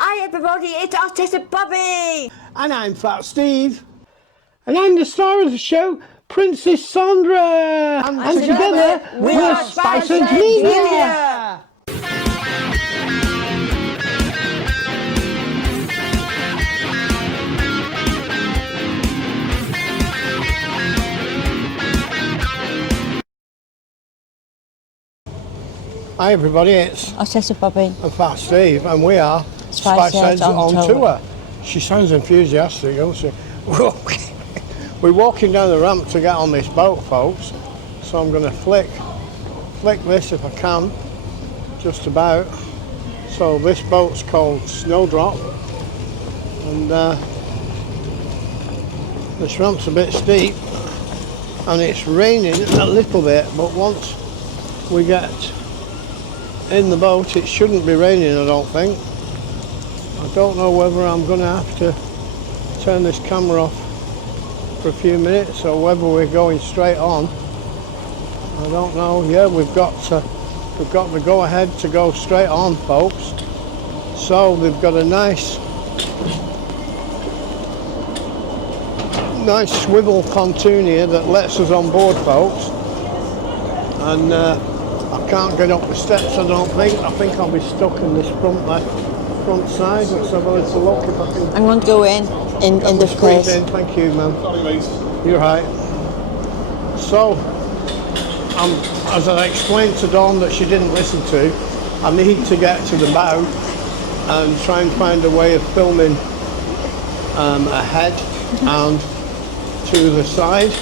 Hi everybody, it's Artist Bobby! And I'm Fat Steve. And I'm the star of the show, Princess Sandra. And together, we're Spice and Media. Hi everybody, it's Artist Bobby and Fat Steve, and we are Spice Heads on tour. She sounds enthusiastic, doesn't she? We're walking down the ramp to get on this boat, folks. So I'm going to flick this if I can, just about. So this boat's called Snowdrop, and this ramp's a bit steep, and it's raining a little bit. But once we get in the boat, it shouldn't be raining, I don't think. I don't know whether I'm going to have to turn this camera off for a few minutes or whether we're going straight on. I don't know. Yeah, we've got the go ahead to go straight on, folks. So they've got a nice swivel pontoon here that lets us on board, folks. And I can't get up the steps, I don't think. I think I'll be stuck in this front side. Let's have a little look if I can. I'm going to go in this place. Thank you, ma'am. You're right. So, as I explained to Dawn that she didn't listen to, I need to get to the bow and try and find a way of filming ahead and to the side.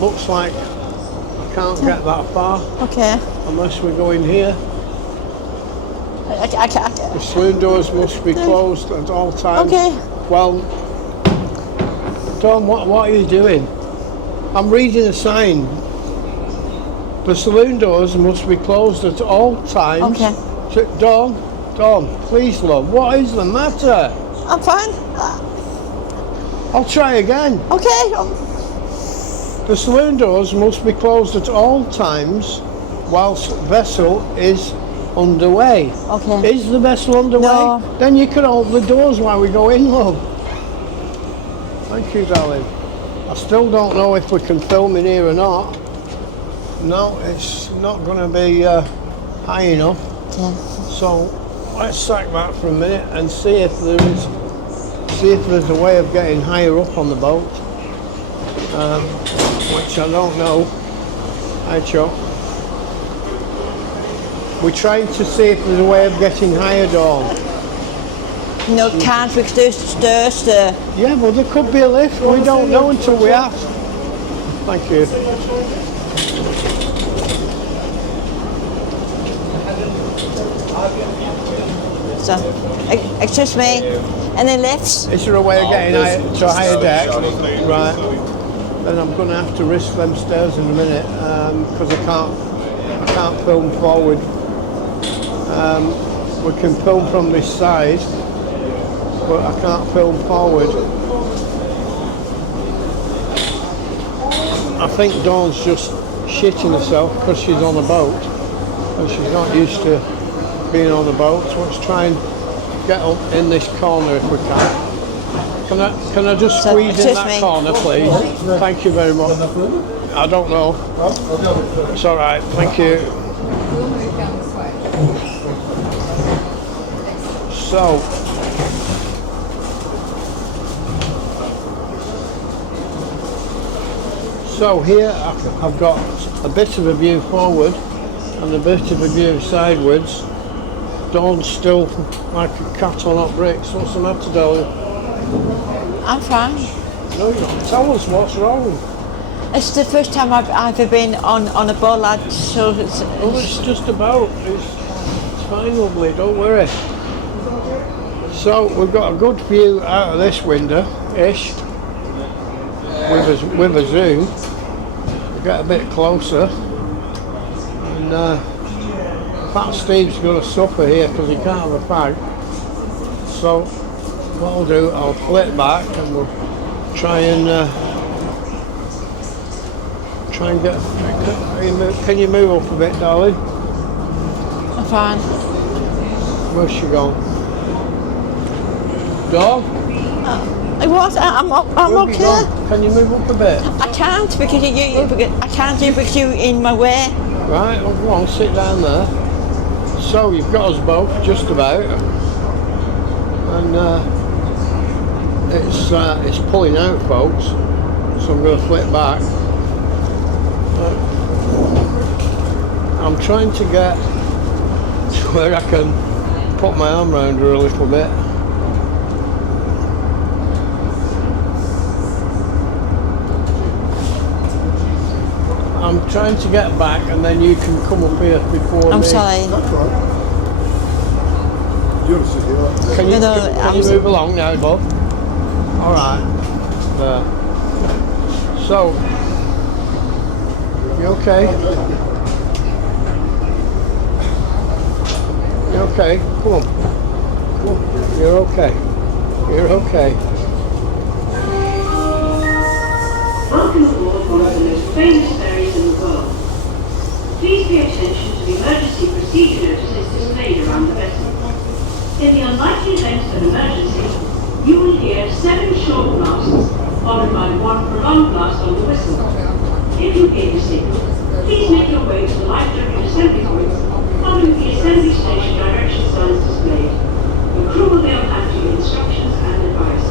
Looks like I can't get that far. Okay. Unless we go in here. I can't. The saloon doors must be closed at all times. Okay. Well, Dawn, what are you doing? I'm reading a sign. The saloon doors must be closed at all times. Okay. Dawn, please, love, what is the matter? I'm fine. I'll try again. Okay. The saloon doors must be closed at all times whilst vessel is underway. Okay. Is the vessel underway? No. Then you can open the doors while we go in, love. Thank you, darling. I still don't know if we can film in here or not. No, it's not going to be high enough. Yeah. So let's sack that for a minute and see if there's a way of getting higher up on the boat, which I don't know. Hi, Chuck. We're trying to see if there's a way of getting higher, Dawn. No, can't because there's stairs there. Yeah, well, there could be a lift. We don't know until we ask. Thank you. So, excuse me. Any lifts? Is there a way of getting to a higher deck? Right. Then I'm going to have to risk them stairs in a minute because I can't film forward. We can film from this side, but I can't film forward. I think Dawn's just shitting herself because she's on a boat and she's not used to being on a boat. So let's try and get up in this corner if we can. Can I just squeeze in that corner, please? Thank you very much. I don't know. It's all right. Thank you. So here I've got a bit of a view forward and a bit of a view sideways. Dawn's still like a cat on hot bricks. What's the matter, darling? I'm fine. No, you're not. Tell us what's wrong. It's the first time I've ever been on a boat, lad, so it's just a boat. It's fine, lovely, don't worry. So we've got a good view out of this window-ish with a zoom. We'll get a bit closer. And Fat Steve's going to suffer here because he can't have a fag. So what I'll do, I'll flip back and we'll try and get. Can you move up a bit, darling? I'm fine. Where's she gone? Dog? I'm Where'd you okay. go? Can you move up a bit? I can't because because you're in my way. Right, well, go on, sit down there. So you've got us both, just about. And it's pulling out, folks. So I'm going to flip back. I'm trying to get to where I can put my arm around her a little bit. I'm trying to get back and then you can come up here before me. I'm sorry. That's right. You're sitting here. Can you, No, can you move along now, Bob? Alright. There. So, you okay? You okay? Come on. Come on. You're okay. You're okay. Welcome aboard one of the most famous ferries in the world. Please pay attention to the emergency procedure notices displayed around the vessel. In the unlikely event of an emergency, you will hear 7 short blasts, followed by 1 prolonged blast on the whistle. If you hear the signal, please make your way to the life-driven assembly points, following the assembly station direction signs displayed. The crew will be on hand to give instructions and advice.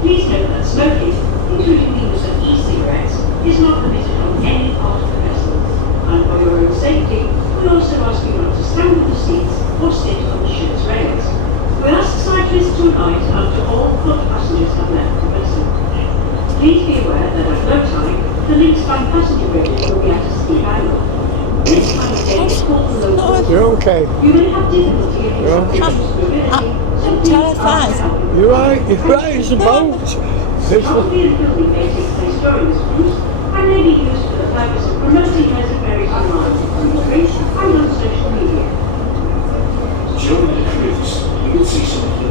Please note that smoking, including the use of e-cigarettes, is not permitted on any part of the vessel. And for your own safety, we also ask you not to stand on the seats or sit on the ship's rails. We ask cyclists to alight after all foot passengers have left the vessel. Please be aware that at low tide, the link span passenger bridge will be at a steep angle. This kind of day is called the low. You're okay. You may have difficulty in You're okay. I'm terrified. You're right. You're right. It's a boat. Coffee and building may take place during this cruise and may be used for the purpose of promoting Mersey Ferries online, on the bridge and on social media. During the cruise, you will see some of the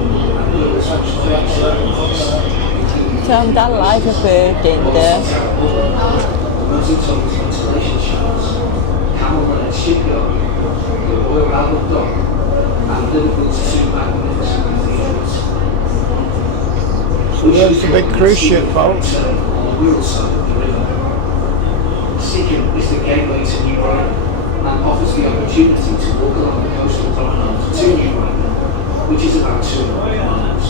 little touch things including From that life of bird in there. multi-tons ventilation shafts, camel-led shipbuilding, the Royal Albert Dock, and Liverpool's 2 magnificent cathedrals. So there's a big cruise ship, folks. On the Wirral side of the river. Seacombe is the gateway to New Brighton and offers the opportunity to walk along the coastal promenade to New Brighton, which is about 2.5 miles.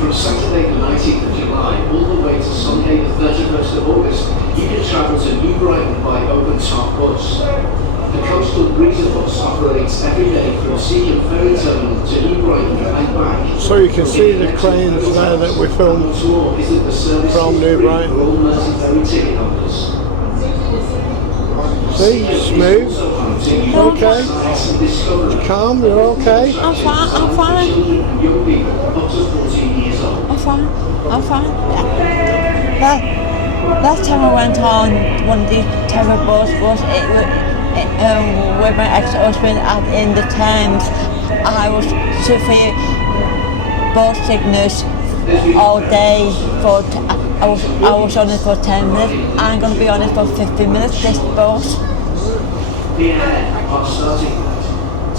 From Saturday the 19th of July all the way to Sunday the 31st of August, you can travel to New Brighton by open top bus. The coastal breezer bus operates every day from Seacombe Ferry Terminal to New Brighton and back. So you can see the cranes there that we filmed from New Brighton. All Mersey Ferry ticket holders. See, smooth. Okay. Calm, you're okay. I'm fine. I'm fine. Young people up to 14 years old. I'm fine. I'm fine. Last time I went on one of these terror boats was with my ex-husband in the Thames. I was suffering boat sickness all day. I was on it for 10 minutes. I'm going to be on it for 15 minutes. This boat. The air, our starting point,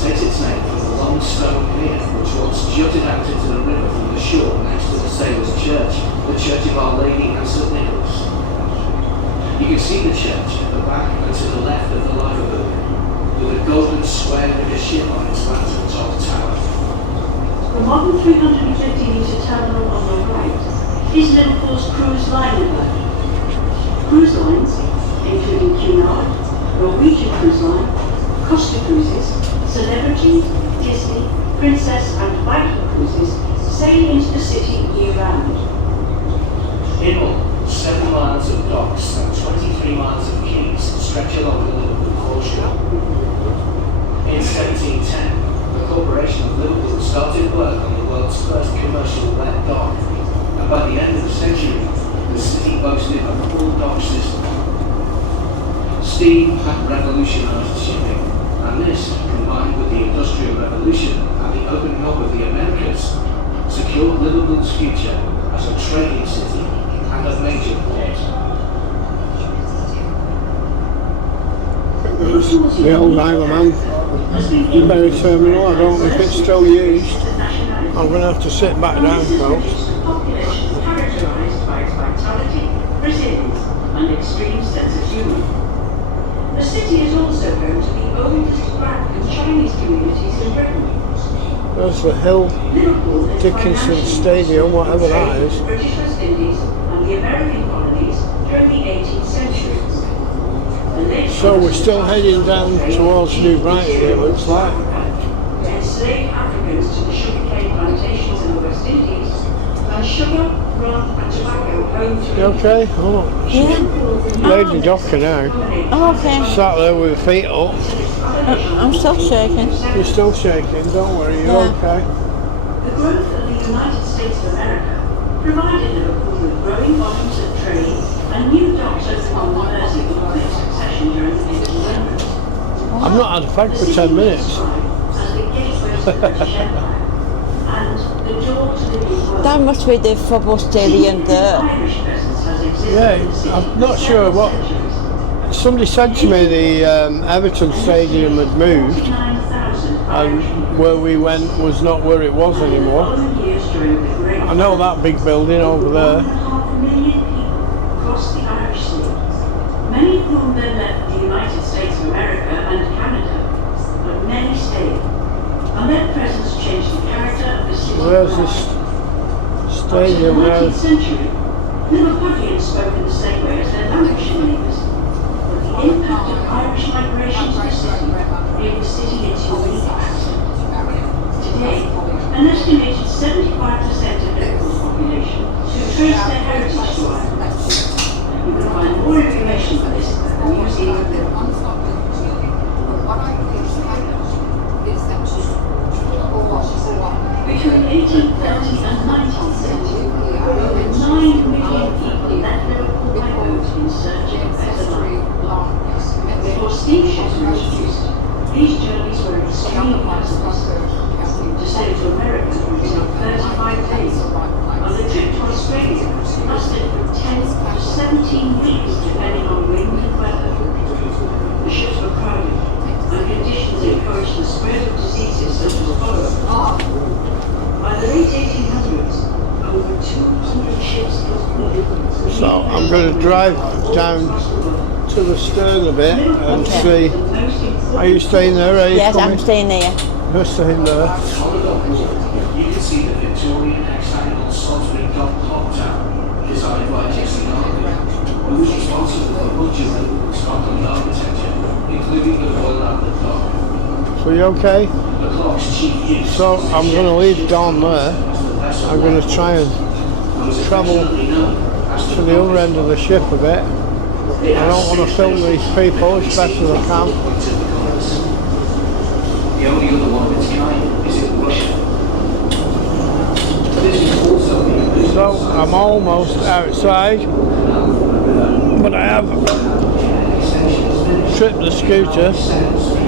takes its name from the long stone pier which once jutted out into the river from the shore next to the Sailors' Church, the Church of Our Lady and St Nicholas. You can see the church at the back and to the left of the liver building, with a golden square with a ship on its lantern top tower. The modern 350-metre terminal on the right is Liverpool's cruise liner line. Cruise lines, including Cunard, Norwegian Cruise Line, Costa Cruises, Celebrity, Disney, Princess and Vital Cruises sail into the city year-round. In all, 7 miles of docks and 23 miles of quays stretch along the Liverpool foreshore. In 1710, the Corporation of Liverpool started work on the world's first commercial wet dock, and by the end of the century, the city boasted a full dock system. Steam had revolutionised shipping, and this, combined with the Industrial Revolution and the opening up of the Americas, secured Liverpool's future as a trading city and a major port. The old Isle of Man Ferry Terminal, I don't know if it's still used. I'm going to have to sit back down, folks. Population characterised by its vitality, resilience, and extreme sense of humour. The city is also home to the oldest black and Chinese communities in Britain. There's the Hill Liverpool is Dickinson financially Stadium, whatever that trade with is. the British West Indies and the American colonies during the 18th century. The late So we're still heading down towards New Brighton, it looks like. to enslave Africans to the sugarcane plantations in the West Indies, and sugar, rum, and tobacco home to You okay? Oh, Yeah. Lady Docker now. Oh, okay. Sat there with her feet up. I'm still shaking. You're still shaking, don't worry, you're Yeah. okay. The growth of the United States of America provided Liverpool with growing volumes of trade and new docks opened on the Mersey in quick succession during the 1800s. I've not had a fag for 10 minutes. As the gateway to the British Empire and the door to the New World. That must be the football stadium there. Irish presence has existed Yeah, in the city I'm not for sure several what- centuries. Somebody said to me the Everton Stadium had moved 49,000 and where we went was not where it was anymore. following years during the Great I know that big building over there. 1.5 million people crossed the Irish Sea, many of whom then left the United States of America and Canada, but many stayed, and their presence changed the character of the city. Where's this stadium In the now? 19th century, Liverpudlians spoke in the same way as their Lancashire neighbours, but the impact of Irish migration to the city gave the city its unique accent. Today, an estimated 75% of Liverpool's population should trace their heritage to Ireland. You can find more information for this at the Museum of Liverpool. Between 1830 and 1970, over 9 million people left Liverpool by boat in search of a better life. Before steamships were introduced, these journeys were extremely hazardous. To sail to America took 35 days, and the trip to Australia lasted from 10 to 17 weeks depending on wind and weather. The ships were crowded, and conditions encouraged the spread of diseases such as cholera. By the late 1800s, over 200 ships So I'm going to drive down to the stern a bit and see. Are you staying there? Are you Yes, I'm coming? staying there. You're staying there. You can see the Victorian hexagonal Salisbury Dock clock tower, designed by Jesse Hartley, who was responsible for much of Liverpool Scotland architecture, including the Royal Albert Dock. So you okay? The clock's chief use. So I'm going to leave Dawn there. I'm going to try and travel to the other end of the ship a bit. I don't want to film these people as best as I can. The only other one of its kind is in Russia. This is also the So I'm almost outside, but I have tripped the scooter,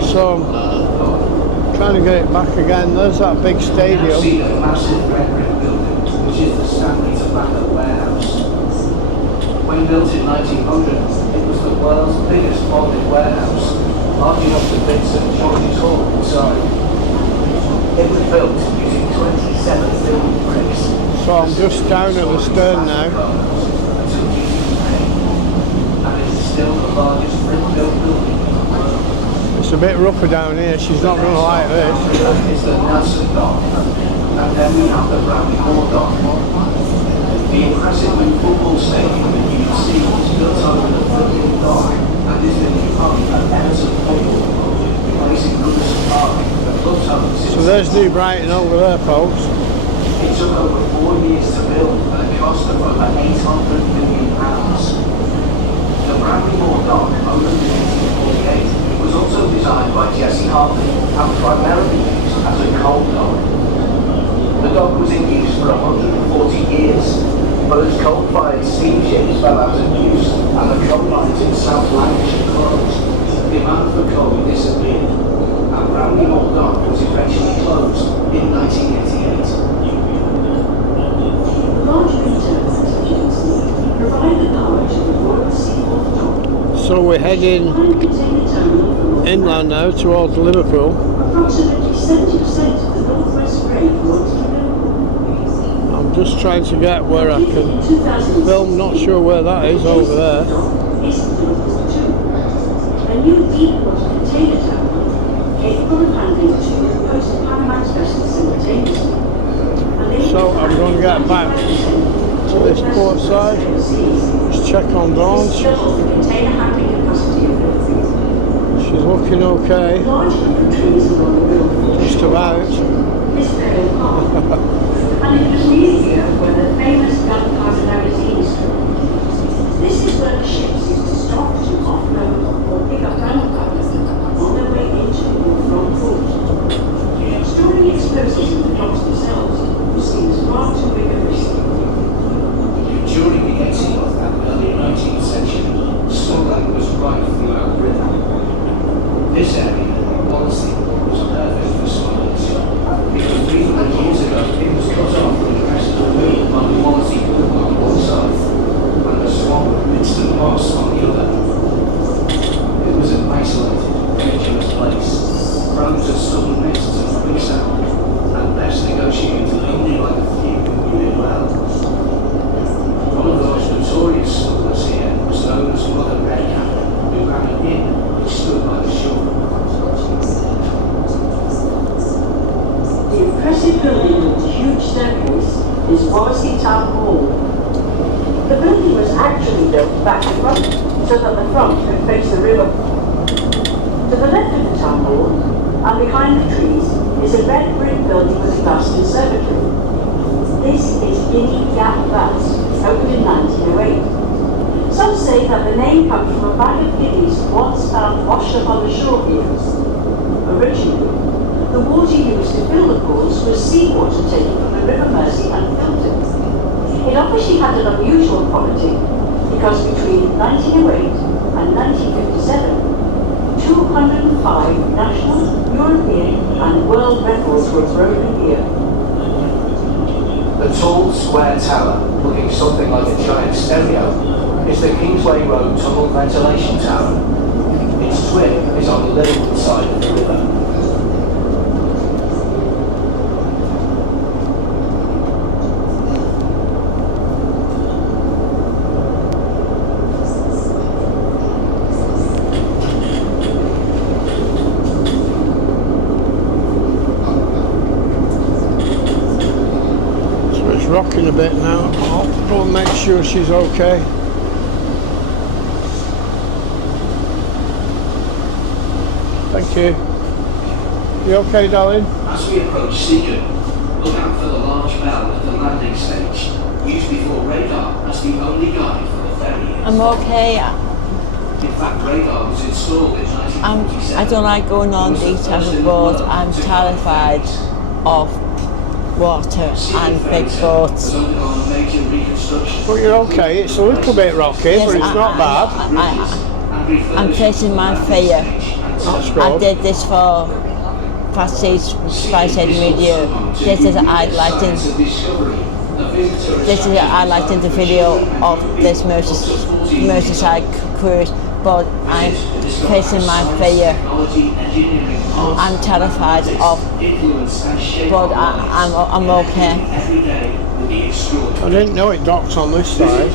so I'm trying to get it back again. There's that big see stadium. the massive red brick building, which is the Stanley Tobacco Warehouse. When built in 1900, it was the world's biggest folding warehouse, large enough to fit St George's Hall inside. It was built using 27 billion bricks. So I'm just down at the stern now. And it is still the largest brick-built building in the world. It's a bit rougher down here. She's not going to like this. It's the Nelson Dock, and then we have the Bramley Moor Dock. The impressive football stadium that you can see is built over the Liverpool Dock and is the new home of Everton Football, replacing Goodison Park, the club home. So there's New Brighton over there, folks. It took over 4 years to build at a cost of over £800 million. The Bramley Moor Dock, opened in 1848, was also designed by Jesse Hartley and primarily used as a coal dock. The dock was in use for 140 years, but as coal-fired steamships fell out of use and the coal mines in South Lancashire closed, demand for coal disappeared, and Bramley Moor Dock was eventually closed in 1988. Large wind turbines, as you can see, provide the power to the Royal Seaforth Dock. So we're heading Behind container terminal from inland now towards Liverpool. approximately 70% of the northwest freight runs through Liverpool. I'm just trying to get where I can film, not sure where that is, over there. Is Liverpool too. A new deep-water container terminal capable of handling 2 post-Panamax vessels simultaneously. So I'm going to get back to this port side, just check on Dawn. She's looking okay, just about. And it was near here where the famous gunpowder magazine is stored. This is where the ships used to stop to offload or pick up gunpowder on their way into or from port. Storing explosives in the docks themselves seems far too big a risk. During the 18th and early 19th century, smuggling was rife throughout Britain. This area, honestly, was perfect for smugglers, because 300 years ago it was cut off from the rest of the world by the quality on one side, and the swamp amidst the moss on the other. It was an isolated, dangerous place, prone to sudden mists and quicksand, and best negotiated only by the few who knew it well. One of the most notorious smugglers here was known as Mother Redcap, who ran an inn which stood by the shore. The impressive building with the huge staircase is Mersey Town Hall. The building was actually built back to front so that the front could face the river. To the left of the town hall and behind the trees is a red brick building with a glass conservatory. This is Guinea Gap Bass, opened in 1908. Some say that the name comes from a bag of guineas once found washed up on the shore here. Originally, the water used to fill the pools was seawater taken from the River Mersey and filtered. It obviously had an unusual quality because between 1908 and 1957, 205 national, European and world records were broken here. The tall, square tower, looking something like a giant stereo, is the Kingsway Road Tunnel Ventilation Tower. Its twin is on the Liverpool side of the river. Rocking a bit now. I'll go and make sure she's okay. Thank you. You okay, darling? As we approach Seacon, look out for the large bell at the landing stage, used before radar as the only guide for the ferry. I'm okay. In fact, radar was installed in 1947. I don't like going on these type of boats. I'm terrified of water and big boats. But you're okay, it's a little bit rocky, Yes, but it's not bad. I'm facing my fear. That's good. I did this for Fasti's Spicehead video. This is highlighting the video of this Merseyside cruise, but I'm facing my fear. I'm terrified of, but I'm okay. I didn't know it docked on this side.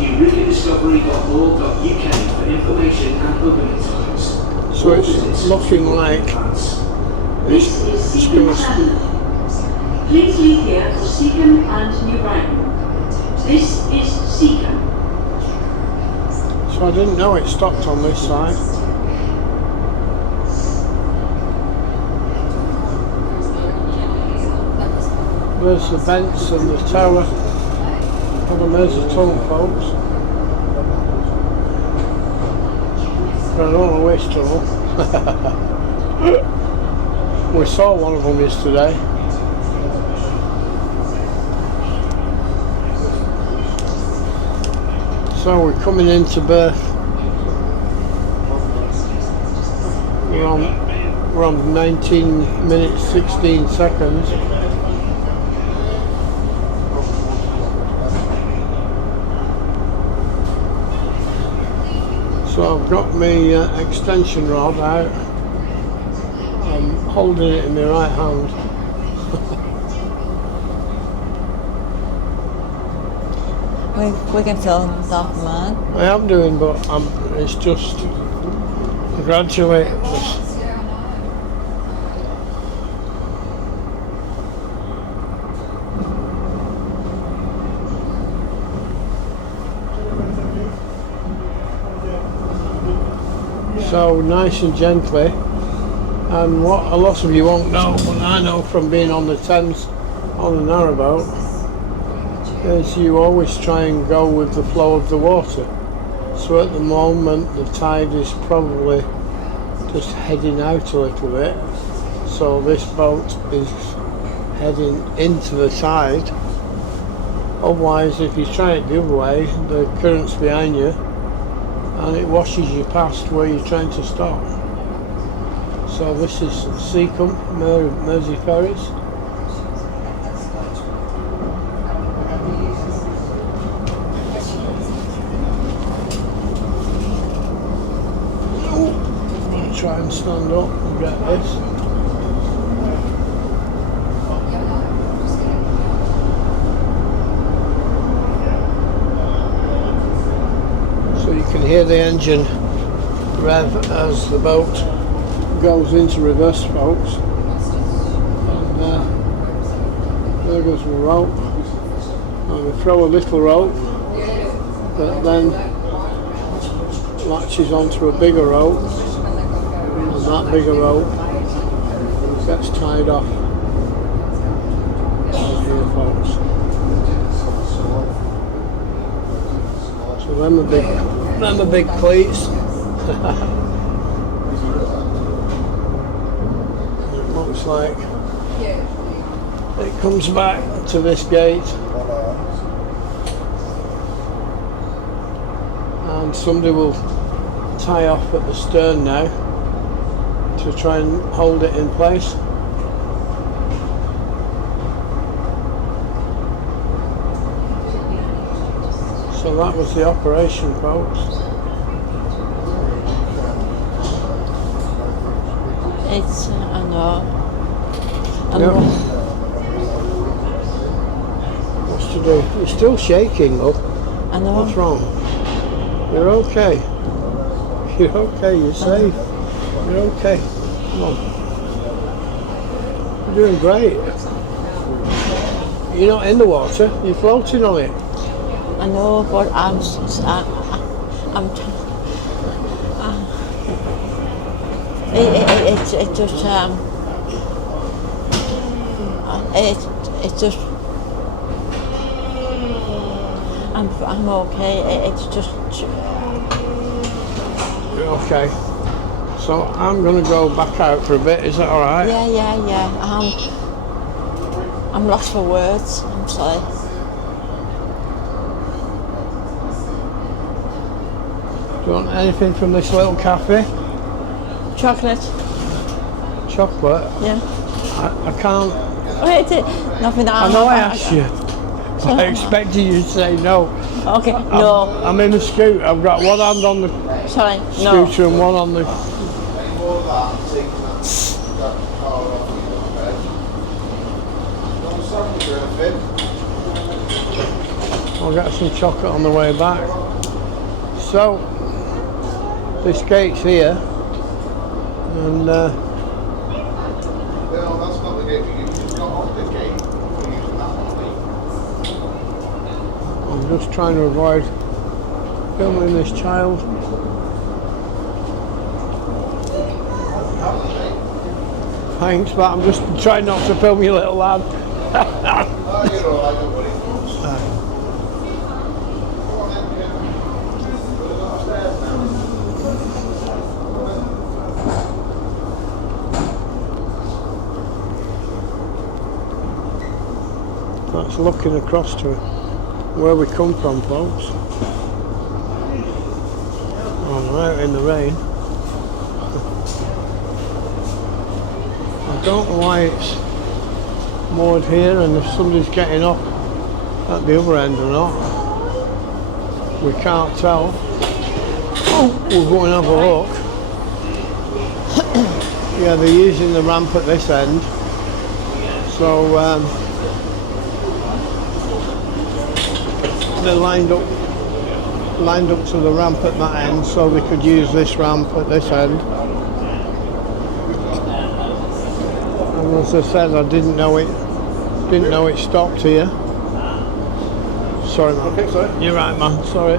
So it's looking like This is Seacon Academy. Please leave here for Seacon and New Brighton. This is Seacon. So I didn't know it stopped on this side. There's the vents and the tower of the Mersey tunnel, folks. But I don't know which tunnel. We saw one of them yesterday. So we're coming into berth. We're on 19 minutes 16 seconds. So I've got my extension rod out. I'm holding it in my right hand. We can film that, man. I am doing, but it's just gradually. So nice and gently, and what a lot of you won't know, but I know from being on the Thames on a narrowboat, is you always try and go with the flow of the water. So at the moment the tide is probably just heading out a little bit, so this boat is heading into the tide. Otherwise, if you try it the other way, the current's behind you and it washes you past where you're trying to stop. So this is Seacombe, Mersey Ferries. I'll try and stand up and get this. So you can hear the engine rev as the boat goes into reverse, folks. And there goes the rope. And we throw a little rope that then latches onto a bigger rope, and that bigger rope gets tied off here, folks. So them are big cleats. It looks like it comes back to this gate, and somebody will tie off at the stern now to try and hold it in place. So that was the operation, folks. It's, I know. Yep. What's to do? You're still shaking, look. I know. What's wrong? You're okay. You're okay, you're safe. You're okay. Come on. You're doing great. You're not in the water, you're floating on it. I know, but it's just it's just I'm okay. It's just Okay. So I'm going to go back out for a bit. Is that all right? yeah. I'm lost for words. I'm sorry. Do you want anything from this little cafe? Chocolate. Chocolate? Yeah. I can't. Wait, nothing. I know I asked you. I expected you to say no. Okay, no. I'm in the scoot. I've got one hand on the Sorry, no. scooter and one on the. I'll get some chocolate on the way back. So, this gate's here, and No, that's not the gate we used. It's not on the gate. We're using that one. I'm just trying to avoid filming this child. Thanks, but I'm just trying not to film your little lad. Oh, you're all right, don't worry. Go on then, yeah. We'll go upstairs now. That's looking across to where we come from, folks. Oh, we're out in the rain. I don't know why it's moored here, and if somebody's getting off at the other end or not, we can't tell. Oh, we'll go and have a look. Yeah, they're using the ramp at this end, so they lined up to the ramp at that end so they could use this ramp at this end. And as I said, I didn't know it stopped here. Sorry, man. Okay, sorry. You're right, man. Sorry.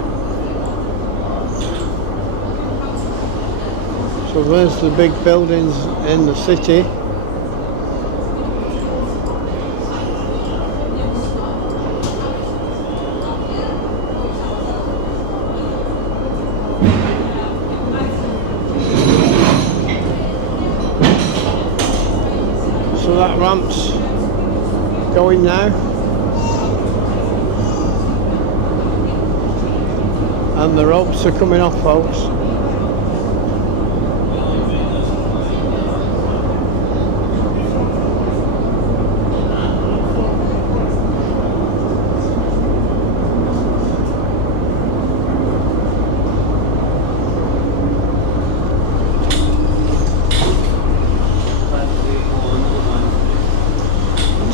So there's the big buildings in the city. So that ramp's going now. And the ropes are coming off, folks.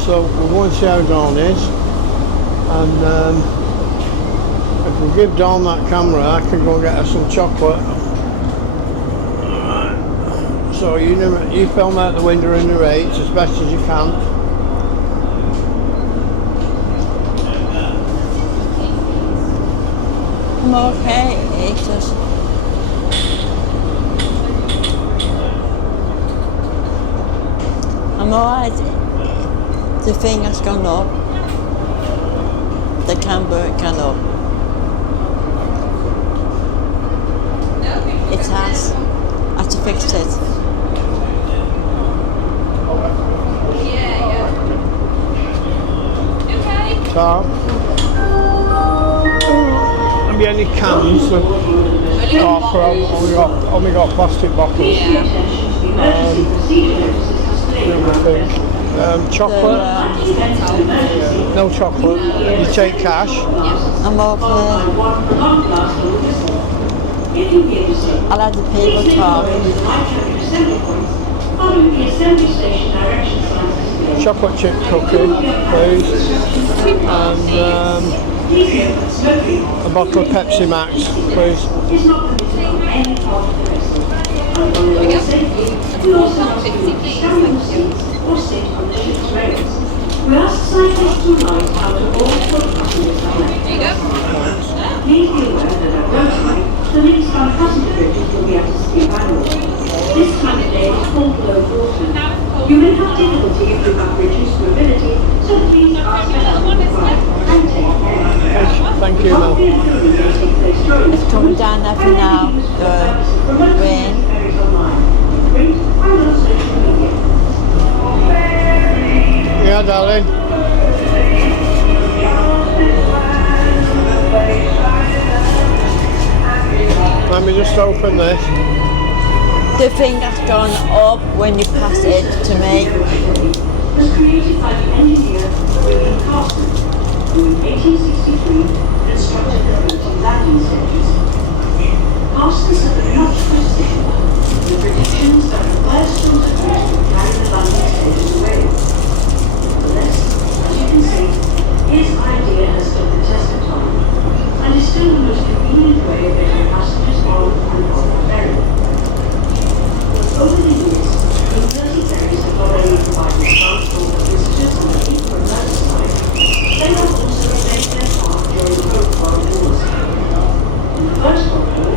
So we're going to see how Dawn is, and if we give Dawn that camera, I can go and get her some chocolate. Alright. So you film out the window and narrate as best as you can. I'm okay, it's just... I'm alright. The thing has gone up. The camera gone up. It has. I have to fix it. Tom, have you any cans of copper? Only got plastic bottles. Chocolate? No chocolate. You take cash? I'm okay. I'll have the people talk. Chocolate chip cookie, please. And a bottle of Pepsi Max, please. Or sit on the ship's rails. We ask cyclists to ride out of all foot passengers behind. Please be aware that at roadside, the links on passenger bridges will be at a steep angle. This time of day is cold low water. You may have difficulty if you have reduced mobility, so please ask for help and take care. Thank you, Mel. It's coming down every now. The rain. Yeah, darling. Let me just open this. The thing has gone up when you pass it to me. Was created by the engineer William Carson, who in 1863 constructed the floating landing stages. Carson set a notch precision with predictions that the firestorms of water would carry the landing stages away. Nevertheless, as you can see, his idea has stood the test of time and is still the most convenient way of getting passengers on and off the ferry. Over the years, the Mersey ferries have not only provided transport for visitors on the East and West side, they have also played their part during the World War. In the First World War,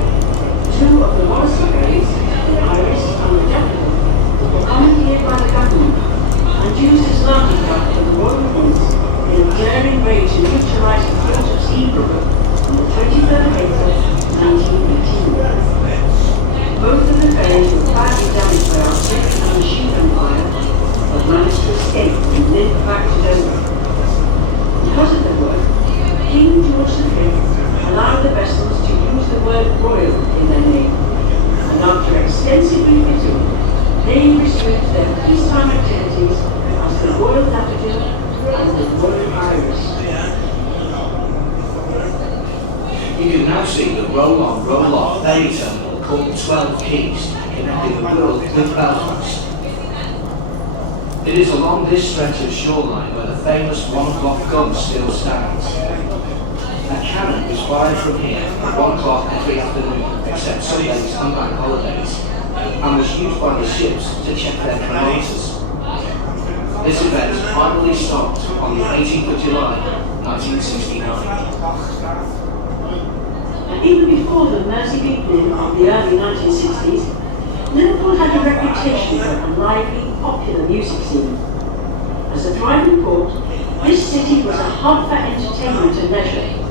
two of the Mersey ferries, the Iris and the Jackal, were commandeered by the government and used as landing ground for the Royal Police in a daring raid to neutralise the fort of Seabrook on the 23rd of April, 1918. Both of the ferries were badly damaged by artillery and machine gun fire, but managed to escape and live back to Dover. Because of their work, King George V allowed the vessels to use the word royal in their name, and after extensive refitting, they resumed their peacetime activities as the Royal Daffodil and the Royal Iris. You can now see the roll-on, roll-off ferry terminal called 12 Keys, connecting the world with Belfast. It is along this stretch of shoreline where the famous one-o'clock gun still stands. A cannon is fired from here at 1 o'clock every afternoon, except Sundays and bank holidays, and was used by the ships to check their chronometers. This event finally stopped on the 18th of July, 1969. And even before the Mersey beginning of the early 1960s, Liverpool had a reputation for a lively, popular music scene. As a thriving port, this city was a hub for entertainment and leisure,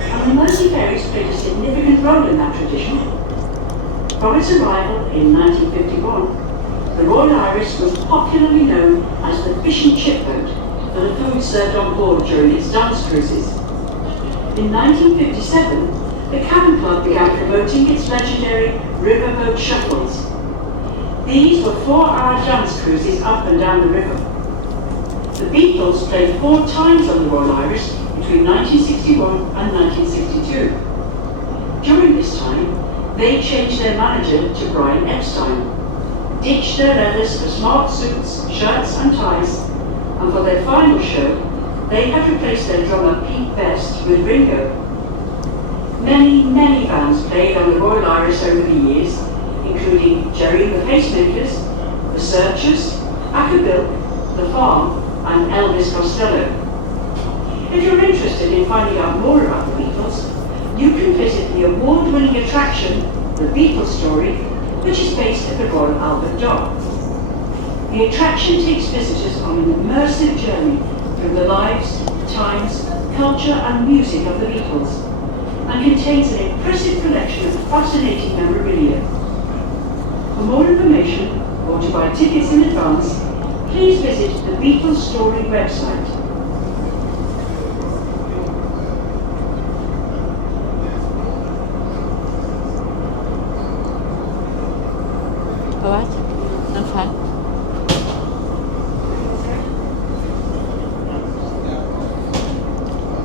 and the Mersey Ferries played a significant role in that tradition. From its arrival in 1951, the Royal Iris was popularly known as the fishing shipboat for the food served on board during its dance cruises. In 1957, the Cabin Club began promoting its legendary riverboat shuttles. These were 4-hour dance cruises up and down the river. The Beatles played 4 times on the Royal Iris between 1961 and 1962. During this time, they changed their manager to Brian Epstein, ditched their leathers for smart suits, shirts and ties, and for their final show, they had replaced their drummer Pete Best with Ringo. Many bands played on the Royal Iris over the years, including Jerry and the Pacemakers, The Searchers, Acapulco, The Farm, and Elvis Costello. If you're interested in finding out more about the Beatles, you can visit the award-winning attraction, The Beatles Story, which is based at the Royal Albert Dock. The attraction takes visitors on an immersive journey through the lives, times, culture and music of the Beatles, and contains an impressive collection of fascinating memorabilia. For more information, or to buy tickets in advance, please visit the Beatles Story website. Alright, I'm fine.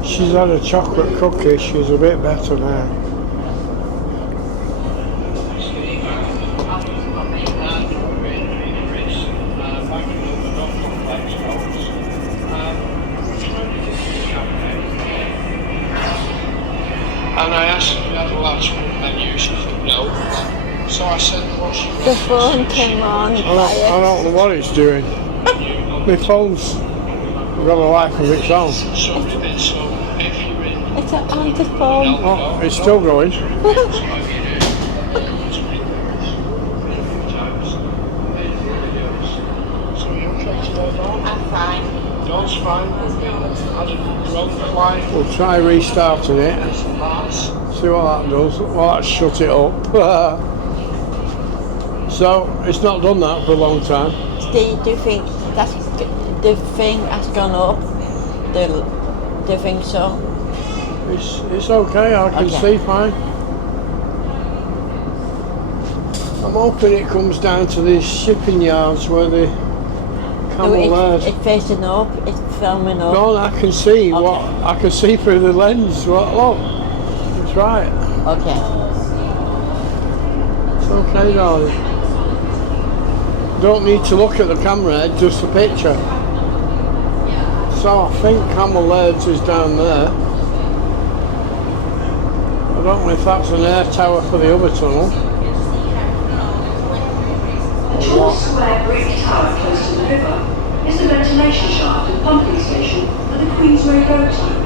She's had a chocolate cookie, she's a bit better now. And I asked her the last menu, she said no. So I said, what's your The phone came on I don't know what it's doing. My phone's got a life of its own. So if you're in It's an anti-phone. Oh, it's still going. I'm fine. That's fine. Your own flight. We'll try restarting it. See what that does. Well, that shut it up. So, it's not done that for a long time. Do you think that's the thing has gone up? Do you think so? It's okay, I can Okay. see fine. I'm hoping it comes down to these shipping yards where the camel It's laird. facing up, it's filming up. No, I can see Okay. what I can see through the lens. Look, it's right. Okay. It's okay, darling. Don't need to look at the camera head, just the picture. So I think Camel Laird's is down there. I don't know if that's an air tower for the other tunnel. The tall square brick tower close to the river is the ventilation shaft and pumping station for the Queensway Road Tunnel,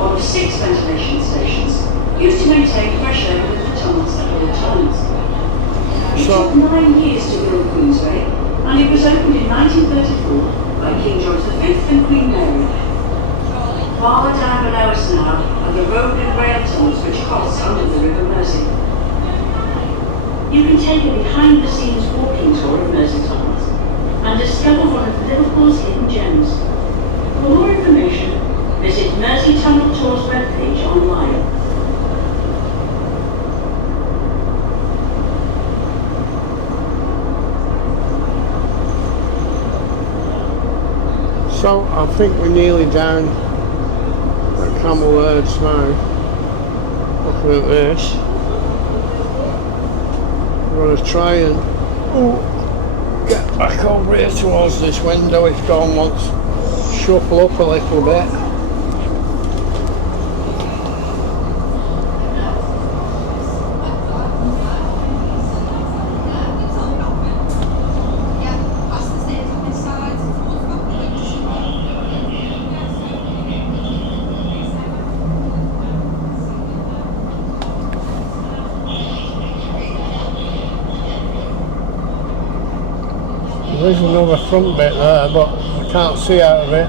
one of 6 ventilation stations used to maintain fresh air within the tunnels at all times. It So- took 9 years to build Queensway, and it was opened in 1934 by King George V and Queen Mary. Far down below us now are the road and rail tunnels which cross under the River Mersey. You can take a behind-the-scenes walking tour of Mersey tunnels and discover one of Liverpool's hidden gems. For more information, visit Mersey Tunnel Tours webpage online. So I think we're nearly down at Camel Laird's now. Looking at this. I'm going to try and get back over here towards this window if Dawn wants to shuffle up a little bit. is another front bit there, but I can't see out of it.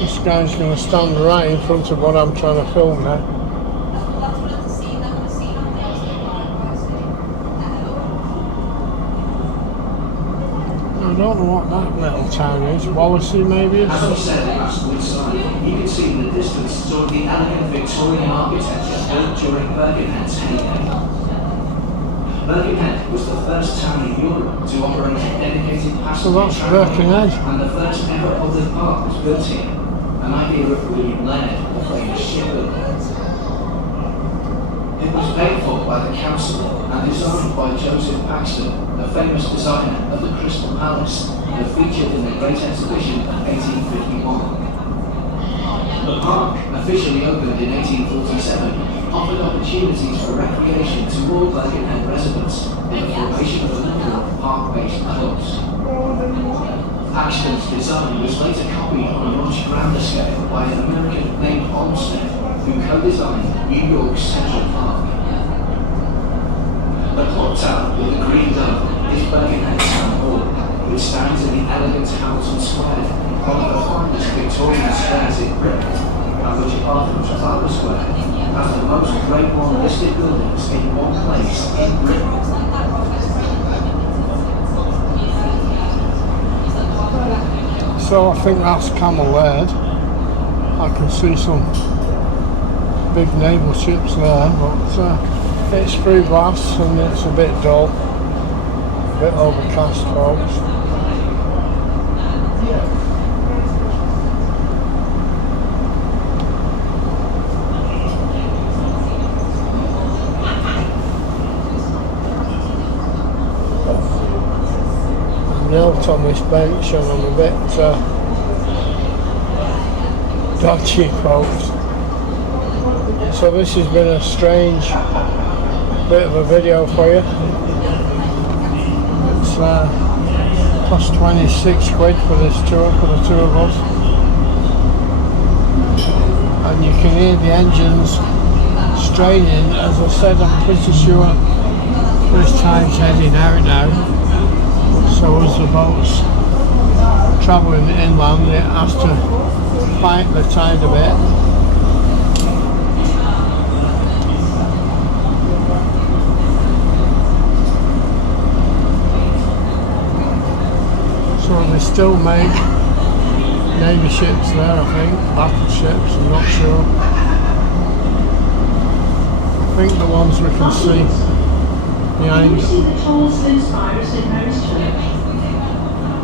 This guy's going to stand right in front of what I'm trying to film now. I don't know what that little town is. Wallasey maybe? As I said last week's slide, you can see in the distance some of the elegant Victorian architecture built during Birkenhead's heyday. Birkenhead was the first town in Europe to operate a dedicated So passenger that's transport, Birkenhead. and the first ever public park was built here, an idea of William Laird, the famous shipbuilder. It was paid for by the council and designed by Joseph Paxton, the famous designer of the Crystal Palace, that featured in the Great Exhibition of 1851. The park, officially opened in 1847, offered opportunities for recreation to all Birkenhead residents with the formation of a number of park-based clubs. Paxton's design was later copied on a much grander scale by an American named Olmsted, who co-designed New York's Central Park. The clock tower with the green dome is Birkenhead Town Hall, which stands in the elegant Hamilton Square, one of the finest Victorian squares in Britain, and which, apart from Trafalgar Square, has the most Grade 1 listed buildings in one place in Britain. So I think that's Camel Laird. I can see some big naval ships there, but it's through glass and it's a bit dull, a bit overcast, folks. I'm out on this bench and I'm a bit dodgy, folks. So this has been a strange bit of a video for you. It's cost 26 quid for this tour for the two of us. And you can hear the engines straining. As I said, I'm pretty sure this tide's heading out now. So as the boat's travelling inland, it has to fight the tide a bit. So they still make Navy ships there, I think, battleships, I'm not sure. I think the ones we can see behind. Can you see the tall slim spires in Mary's Church?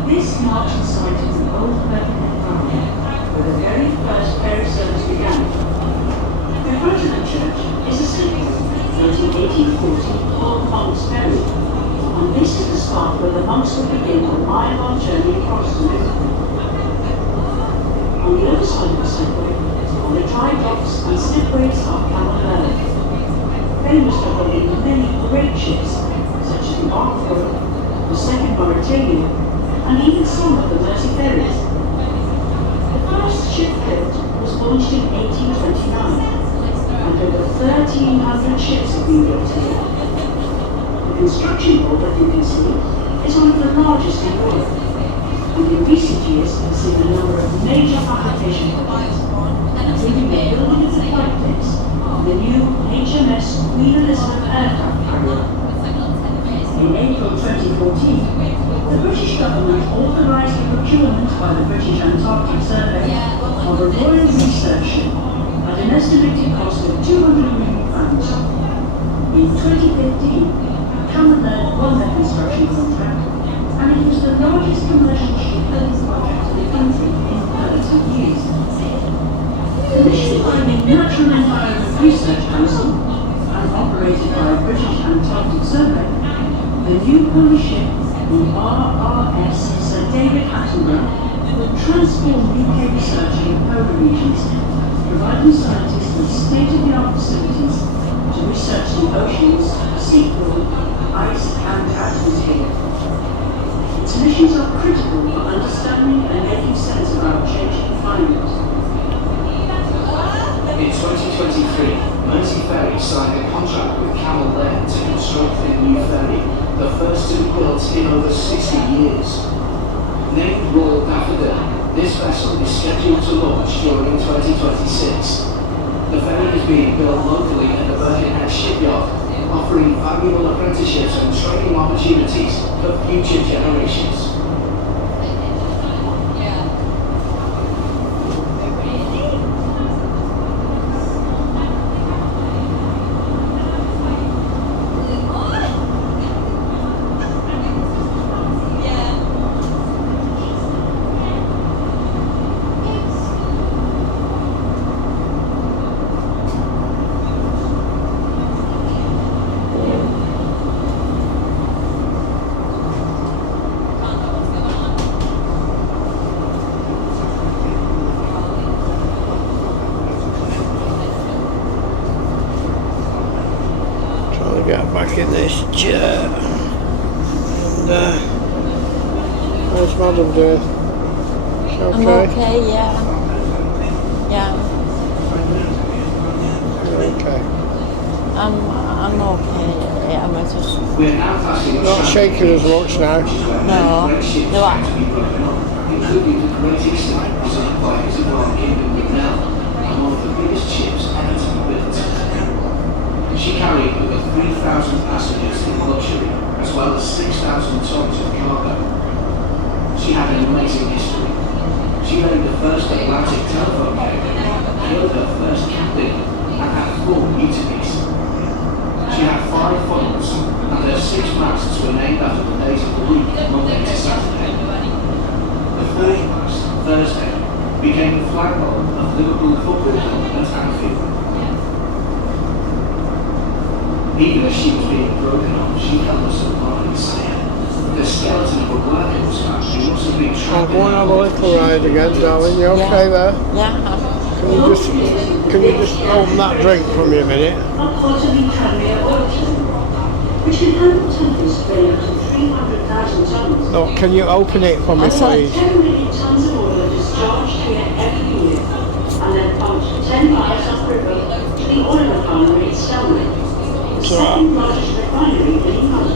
This marks the site of the old Birkenhead Farm, where the very first ferry service began. In front of the church is a steeple, built in 1840 called Monk's Ferry, and this is the spot where the monks would begin a mile-long journey across the Liverpool. On the other side of the slipway are the dry docks and slipways of Camel Laird, famous for holding many great ships, such as the Ark Royal, the Second Mauritania, and even some of the Mersey Ferries. The first ship built was launched in 1829, and over 1,300 ships have been built here. The construction board that you can see is one of the largest in Europe, and in recent years has seen a number of major application projects, including the building of the flight decks of the new HMS Queen Elizabeth aircraft carrier. In April 2014, the British government authorised the procurement by the British Antarctic Survey of a royal research ship at an estimated cost of £200 million. In 2015, Camel Laird won the construction contract, and it was the largest commercial shipbuilding project in the country in 30 years. Commissioned by the Natural Environment Research Council and operated by the British Antarctic Survey, the new polar ship, the RRS Sir David Attenborough, will transform UK research in the polar regions, providing scientists with state-of-the-art facilities to research the oceans, seafloor, ice and atmosphere. Its missions are critical for understanding and making sense of our changing climate. In 2023, Mersey Ferries signed a contract with Camel Lane to construct a new ferry, the first to be built in over 60 years. Named Royal Daffodil, this vessel is scheduled to launch during 2026. The ferry is being built locally at the Birkenhead shipyard, offering valuable apprenticeships and training opportunities for future generations. Get back in this chair. And how's Madam doing? She okay? I'm okay, yeah. Yeah, You're okay. I'm okay. Yeah, I'm just... We are now passing Not shaking as much now. No, no, including the great extent designed by his United Kingdom with now, and one of the biggest ships ever to be built. She carried over 3,000 passengers in luxury, as well as 6,000 tons of cargo. She had an amazing history. She laid the first Atlantic telephone cable, killed her first captain, and had 4 mutinies. She had 5 funnels, and her 6 masts were named after the days of the week, Monday to Saturday. The 4th mast, Thursday, became the flagpole of Liverpool Football Club at Anfield. Even as she was being broken up, she held a surprise. The skeleton of a worker was found. She must have been I'll trapped go and have a little ride again, darling. You okay there? yeah. Can you just open that drink for me a minute? Which can handle tankers weighing up to 300,000 tons. No, can you open it for me, please? 10 million tons of oil are discharged here every year, and then pumped 10 miles upriver to the oil refinery at Stanley, the second largest refinery in England.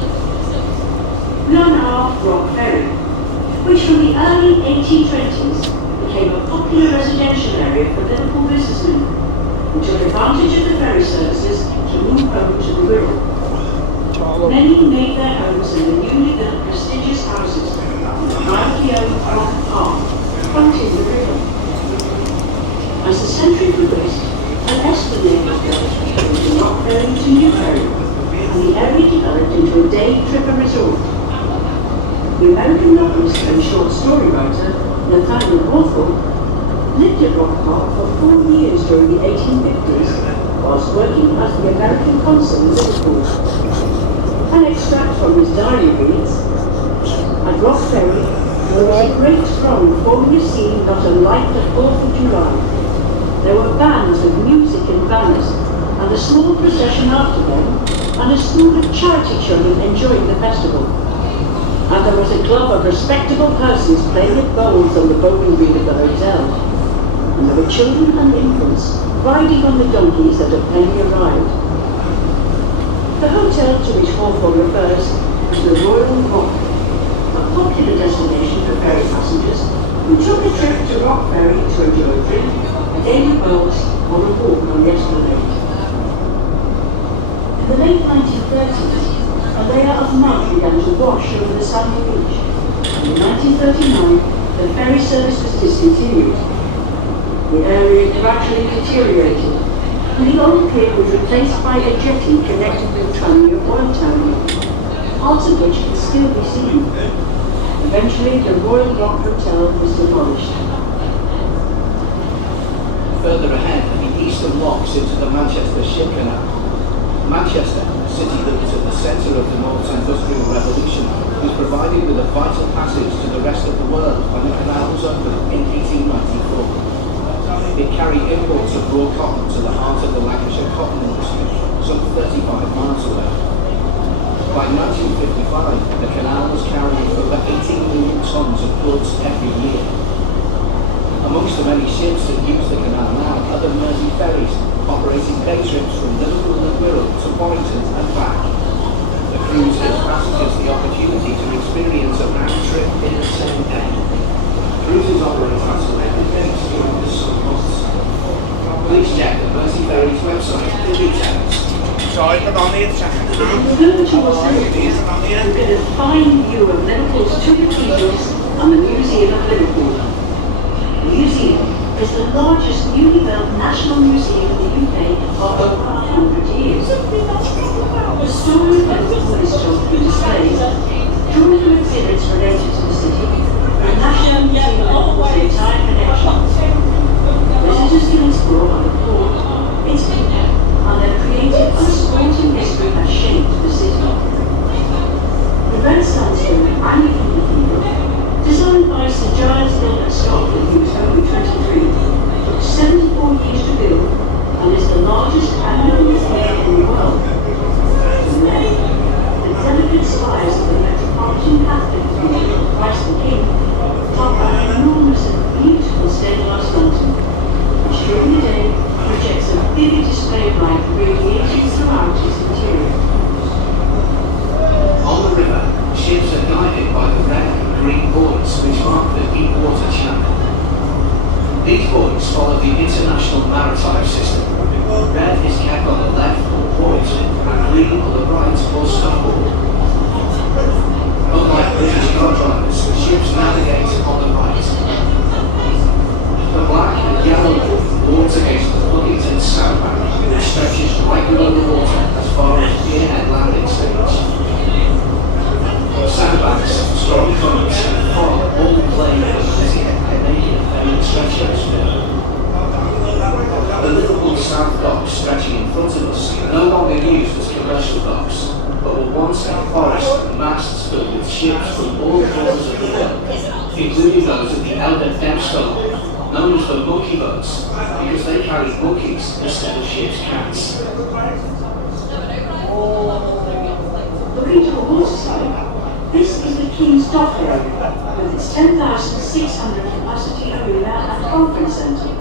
We are now off Rock Ferry, which from the early 1820s became a popular residential area for Liverpool businessmen, who took advantage of the ferry services to move home to the Wirral. Many made their homes in the newly built prestigious houses in the privately owned Rock Park, fronting the river. As the century progressed, an esplanade was built from Rock Ferry to New Ferry, and the area developed into a day tripper resort. The American novelist and short story writer Nathaniel Hawthorne lived at Rock Park for 4 years during the 1850s, whilst working as the American consul in Liverpool. An extract from his diary reads, "At Rock Ferry, there was a great throng forming a scene not unlike the 4th of July. There were bands of music and banners, and a small procession after them, and a school of charity children enjoying the festival. And there was a club of respectable persons playing at bowls on the bowling green of the hotel. And there were children and infants riding on the donkeys at a penny a ride." The hotel to which Hawthorne refers is the Royal Rock, a popular destination for ferry passengers who took a trip to Rock Ferry to enjoy a drink, a game of bowls, or a walk on the esplanade. In the late 1930s, a layer of mud began to wash over the sandy beach, and in 1939, the ferry service was discontinued. The area gradually deteriorated, and the old pier was replaced by a jetty connected with Tranmere Oil Terminal, parts of which can still be seen. Eventually, the Royal Rock Hotel was demolished. Further ahead, the eastern locks into the Manchester Ship Canal. Manchester, a city that was at the centre of the North's Industrial Revolution, was provided with a vital passage to the rest of the world when the canal was opened in 1894. It carried imports of raw cotton to the heart of the Lancashire cotton industry, some 35 miles away. By 1955, the canal was carrying over 18 million tonnes of goods every year. Amongst the many ships that use the canal now are the Mersey Ferries, operating day trips from Liverpool and Wirral to Warrington and back. The cruise gives passengers the opportunity to experience a round trip in the same day. Cruises operate on selected dates during the summer months. Please check the Mersey Ferries website for details. Remember towards the Liverpool, you get a fine view of Liverpool's two cathedrals and the Museum of Liverpool. The museum is the largest newly built national museum in the UK for over 100 years. The story of Liverpool is told through displays, drawn from exhibits related to the city, and National Museum of Liverpool's entire collection. Visitors can explore how the port, its people, and their creative and sporting history has shaped the city. The red sandstone Anglican Cathedral, designed by Sir Giles Hill at Scotland when he was only 23, took 74 years to build and is the largest Anglican cathedral in the world. To the left, the delicate spires of the Metropolitan Catholic Cathedral of Christ the King top an enormous and beautiful stained glass lantern, which during the day projects a vivid display of light radiating throughout its interior. On the river, ships are guided by the red and green buoys which mark the deep water channel. These buoys follow the international maritime system. Red is kept on the left or port, and green on the right or starboard. Unlike British car drivers, ships navigate on the right. The black and yellow buoy wards against the Buckington sandbank, which stretches right below the water as far as Pierhead landing stage. Sandbanks, strong currents, and fog all play with the busy and Canadian ferry stretchers. The Liverpool South docks stretching in front of us are no longer used as commercial docks, but were once a forest and masts filled with ships from all corners of the world, including those of the Elder Dempster, known as the monkey boats, because they carried monkeys instead of ship's cats. Looking to the water side, this is the King's Dock area, with its 10,600 capacity arena and conference centre.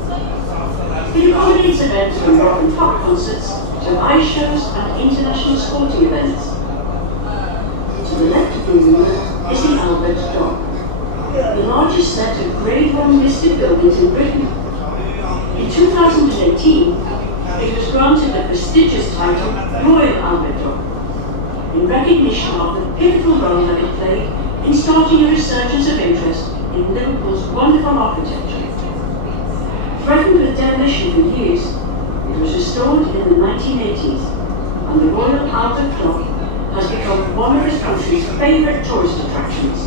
It accommodates events from rock and pop concerts to ice shows and international sporting events. To the left of the arena is the Albert Dock, the largest set of Grade 1 listed buildings in Britain. In 2018, it was granted the prestigious title Royal Albert Dock, in recognition of the pivotal role that it played in starting a resurgence of interest in Liverpool's wonderful architecture. Threatened with demolition for years, it was restored in the 1980s, and the Royal Albert Dock has become one of the country's favourite tourist attractions.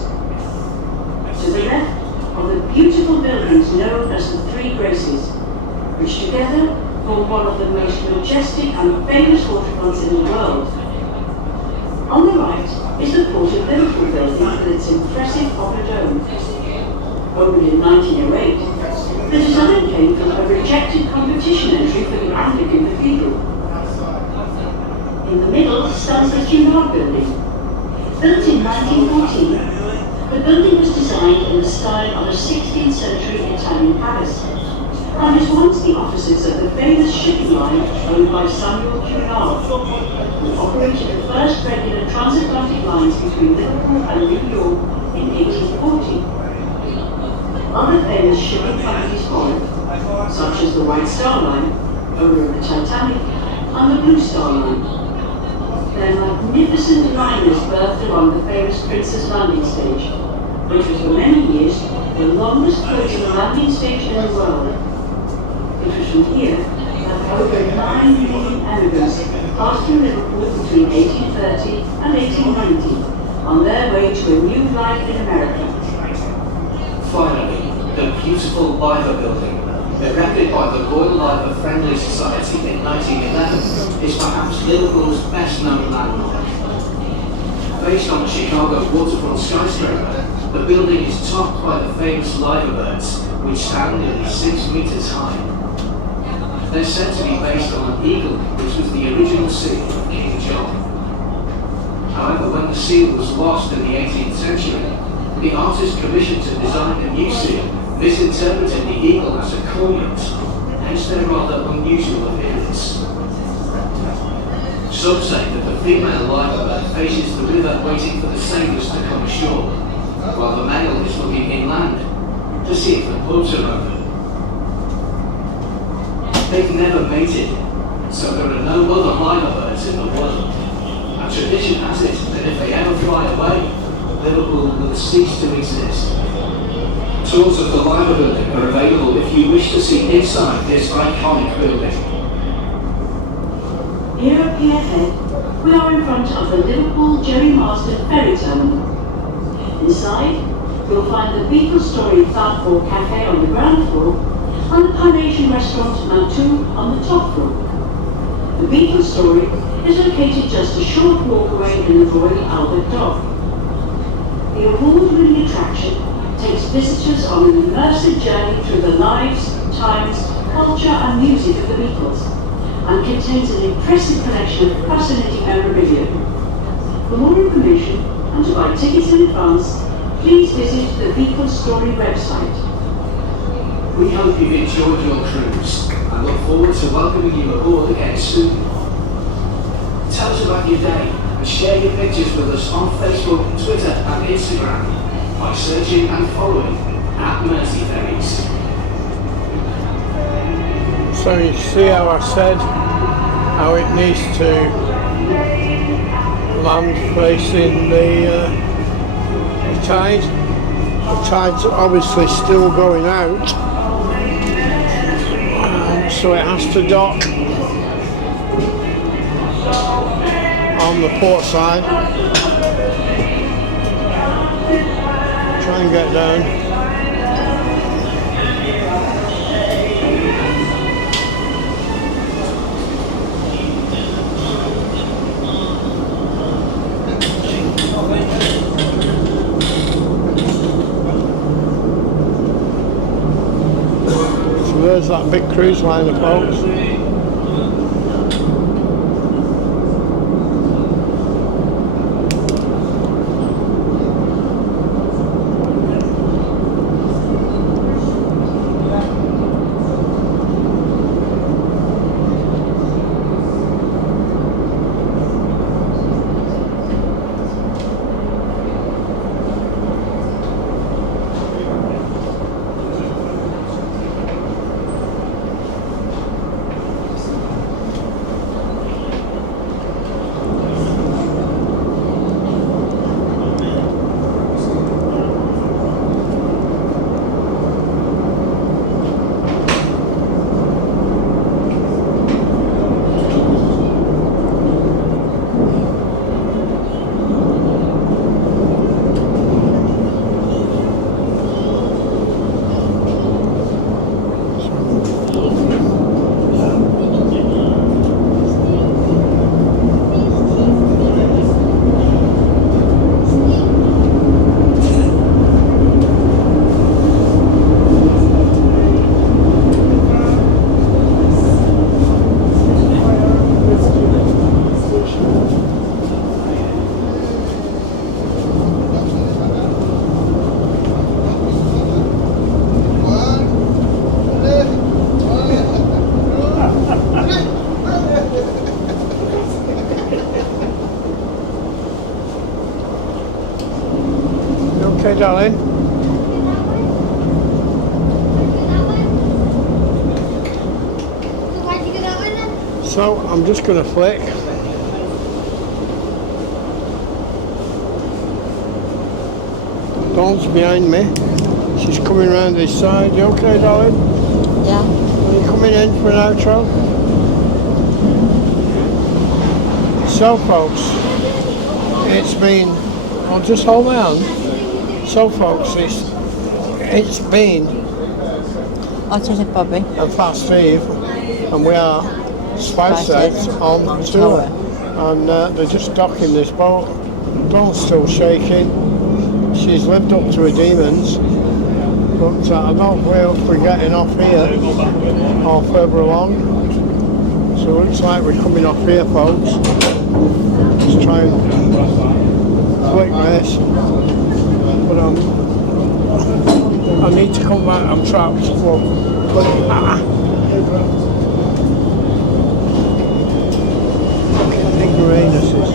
To the left are the beautiful buildings known as the Three Graces, which together form one of the most majestic and famous waterfronts in the world. On the right is the Port of Liverpool building with its impressive upper dome. Opened in 1908, the design came from a rejected competition entry for the Anglican Cathedral. In the middle stands the Cunard building. Built in 1914, the building was designed in the style of a 16th century Italian palace, and is once the offices of the famous shipping line owned by Samuel Cunard, who operated the first regular transatlantic lines between Liverpool and New York in 1840. Other famous shipping companies followed, such as the White Star Line, owner of the Titanic, and the Blue Star Line. Their magnificent liners berthed along the famous Princess Landing Stage, which was for many years the longest floating landing stage in the world. It was from here that over 9 million emigrants passed through Liverpool between 1830 and 1890 on their way to a new life in America. Finally, the beautiful Liver Building, erected by the Royal Liver Friendly Society in 1911, is perhaps Liverpool's best-known landmark. Based on the Chicago waterfront skyscraper, the building is topped by the famous liver birds, which stand nearly 6 meters high. They're said to be based on an eagle, which was the original seal of King John. However, when the seal was lost in the 18th century, the artist commissioned to design a new seal This interpreted the eagle as a cormorant, hence their rather unusual appearance. Some say that the female liverbird faces the river waiting for the sailors to come ashore, while the male is looking inland to see if the pubs are open. They've never mated, so there are no other liverbirds in the world. And tradition has it that if they ever fly away, Liverpool will cease to exist. Tours of the Liverpool are available if you wish to see inside this iconic building. Here up here ahead, we are in front of the Liverpool Jerry-mastered ferry terminal. Inside, you'll find the Beagle Story Third Floor Cafe on the ground floor and the Carnation Restaurant Mantoux on the top floor. The Beagle Story is located just a short walk away in the Royal Albert Dock. The award-winning attraction takes visitors on an immersive journey through the lives, times, culture and music of the Beatles, and contains an impressive collection of fascinating memorabilia. For more information and to buy tickets in advance, please visit the Beagle Story website. We hope you've enjoyed your cruise and look forward to welcoming you aboard again soon. Tell us about your day and share your pictures with us on Facebook, Twitter and Instagram by searching and following @Mersey Ferries. So you see how I said how it needs to land facing the tide. The tide's obviously still going out, so it has to dock on the port side. Try and get down. So there's that big cruise liner, folks. Okay, darling. So I'm just going to flick. Dawn's behind me. She's coming around this side. You okay, darling? Yeah. Are you coming in for an outro? So, folks, it's been. I'll just hold my hand. So, folks, it's been What is it, Bobby? a fast eve, and we are Spiceheads on tour, and they're just docking this boat. Dawn's still shaking. She's lived up to her demons, but I don't know if we're getting off here or further along. So it looks like we're coming off here, folks. Let's try and flick this, but I need to come back, I'm trapped. Big ranuses.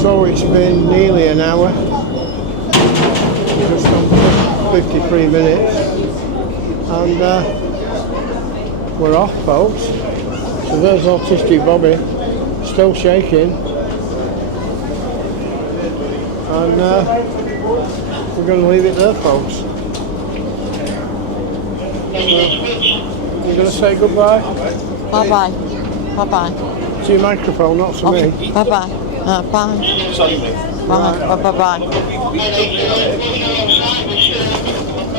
So it's been nearly an hour, just on 53 minutes, and we're off, folks. So there's Autistic Bobby, still shaking, and we're going to leave it there, folks. You're going to say goodbye? Bye-bye. Bye-bye. To your microphone, not to me. Bye-bye. Bye. Bye. Bye-bye.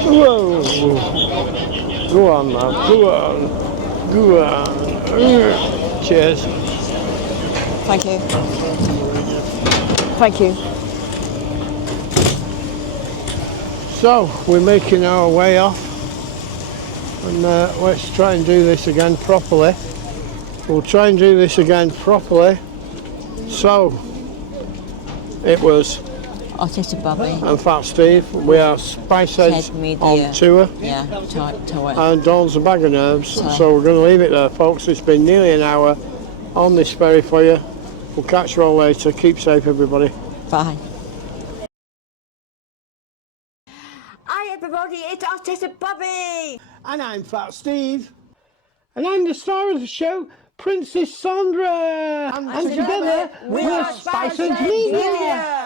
Whoa. Go on, man. Go on. Go on. Cheers. Thank you. Thank you. So, we're making our way off. And let's try and do this again properly. We'll try and do this again properly. So, it was Autistic Bobby. and Fat Steve. We are Spiceheads on tour. Yeah, tour. And Dawn's a bag of nerves. So we're going to leave it there, folks. It's been nearly an hour on this ferry for you. We'll catch you all later. Keep safe, everybody. Bye. Hi, everybody. It's Autistic Bobby. And I'm Fat Steve. And I'm the star of the show, Princess Sandra. And together, we're Spiceheads Media.